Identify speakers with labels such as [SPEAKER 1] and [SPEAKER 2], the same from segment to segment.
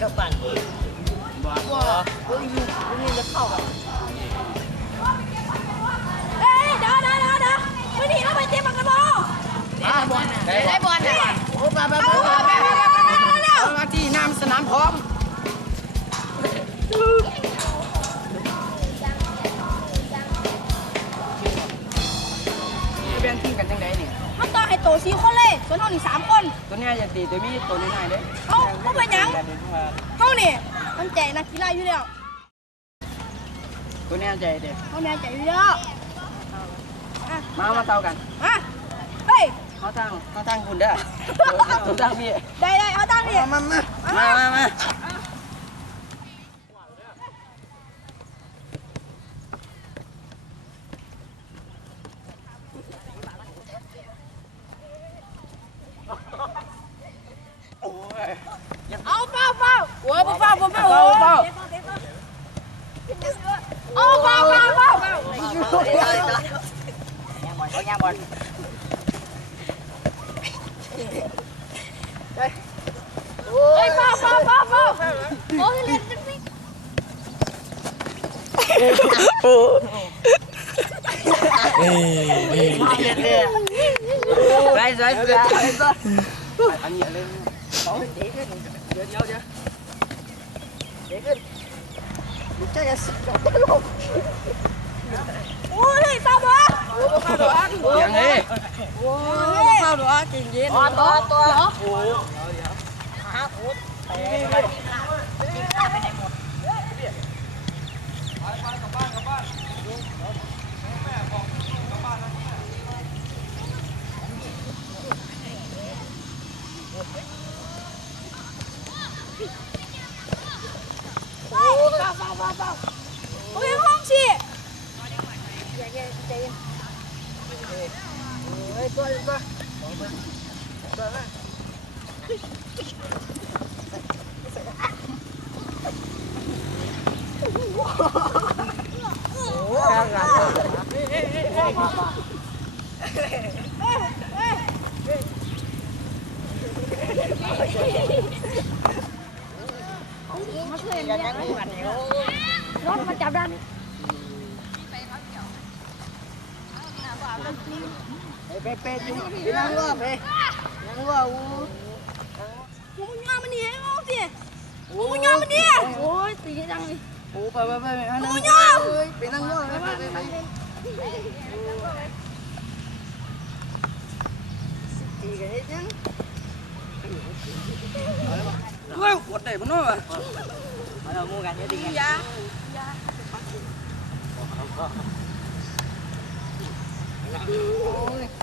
[SPEAKER 1] กลับบ้านว่าเฮ้ยอยู่ตรงนี้จะเข้ากัน
[SPEAKER 2] เอ้ยเดี๋ยวเดี๋ยวเดี๋ยวเดี๋ยวไม่ดีแล้วไปเตะปากกระบอก
[SPEAKER 1] ได้บอลได้บอลได้โอ้ไปไปไป
[SPEAKER 2] เอา
[SPEAKER 1] แบ่งทีมกันจังไดเนี่ย
[SPEAKER 2] มันต่อให้โตสี่คนเลยส่วนเรานี่สามคน
[SPEAKER 1] ตัวเนี้ยอย่าตีตัวนี้ตัวนี้หน่อยเด้
[SPEAKER 2] เอาเอาไปหยังเขานี่มันใจนักกีฬาอยู่แล้ว
[SPEAKER 1] ตัวเนี้ยใจเด้
[SPEAKER 2] เขาแน่ใจอยู่แล้ว
[SPEAKER 1] มามาเท่ากัน
[SPEAKER 2] มาเฮ้ย
[SPEAKER 1] เขาทางเขาทางคุณเด้อตัวทางพี่
[SPEAKER 2] ได้ได้เอาตั้งนี่
[SPEAKER 1] มามามามามา
[SPEAKER 2] เอา ở nhà mình đây
[SPEAKER 1] ôi bao bao bao bao ôi lên đây rồi rồi anh nhảy lên để cái
[SPEAKER 2] để nhau chưa để cái chắc là sụp luôn เฝ้า
[SPEAKER 1] บ่
[SPEAKER 2] จ
[SPEAKER 1] ริงจ
[SPEAKER 2] ริง
[SPEAKER 1] ตัวตัว
[SPEAKER 2] เ Rốt
[SPEAKER 1] mà chạm ra đi Pe pe chú, đi nắng quá mẹ Nắng
[SPEAKER 2] quá u Bố nhau mình đi hết không
[SPEAKER 1] kìa Bố nhau mình đi Ôi, tí đang đi. Punyong! Pinangyo! Sige, dyan. Wow, what day mo naman? Ano
[SPEAKER 2] mo ganyan din? Iya. Iya.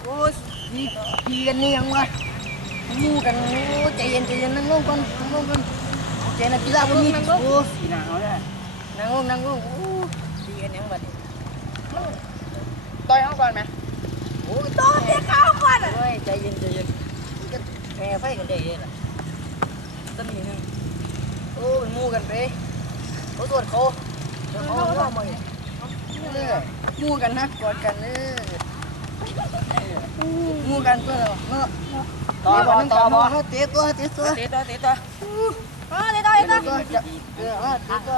[SPEAKER 2] Ôi, đi, đi gần đi không à? Mua cần chạy yên chạy yên nó ngon con, nó ngon con. Chạy là chỉ ra con đi. Ô,
[SPEAKER 1] gì nào đấy. ปไปไปนั่งไปนั่งรอไปไปไปตีกันยังเฮ้ยกดได้บ่เนาะมาเรามูกันเยอะดีไงยาโอ้ยดีดีกันนี่ยังวะมูกันโอ้ใจเย็นใจเย็นนั่งลงก่อนนั่งลงก่อนใจนักกีฬาคนนี้โอ้สีหนาวเลยนั่งลงนั่งลงโอ้ดีกันยังบัดต่อยเขาก่อนไหมโอ้ย
[SPEAKER 2] โตเสียข้าวก่อน
[SPEAKER 1] โอ้ยใจเย็นใจเย็นแพ้ไฟกันได้ยังล่ะต้นนี้นึงโอ้ยมูกันไปเขาตรวจเขาเดี๋ยวเขาเข้ามาเนี่ยเออมูกันนะกอดกันเออมูกันเพื่อเนาะต่อต่อต่อต่อเตะตัวเตะตัวเตะตัวเตะตัว
[SPEAKER 2] เออเลยต่อย
[SPEAKER 1] เตะ
[SPEAKER 2] ต่อย
[SPEAKER 1] ตัวจับเออเตะตัว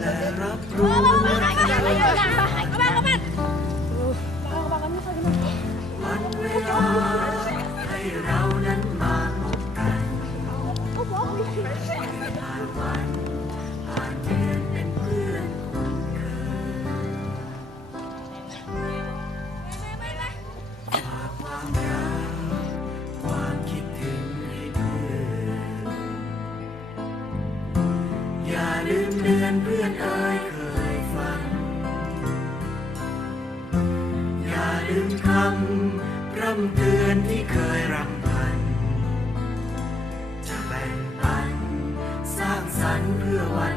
[SPEAKER 2] และ
[SPEAKER 1] รั
[SPEAKER 2] บรู้วันเวลาให้เรานั้นมาพบกันผ่านวั
[SPEAKER 3] นผ่านเดือนเป็นเพื่อนคุ้นเคยฝากความรักความคิดถึงให้เพื่อน อย่าลืมเดือนเพื่อนำพร่ำเตือนที่เคยรำพัน จะแบ่งปัน สร้างสรรค์เพื่อวัน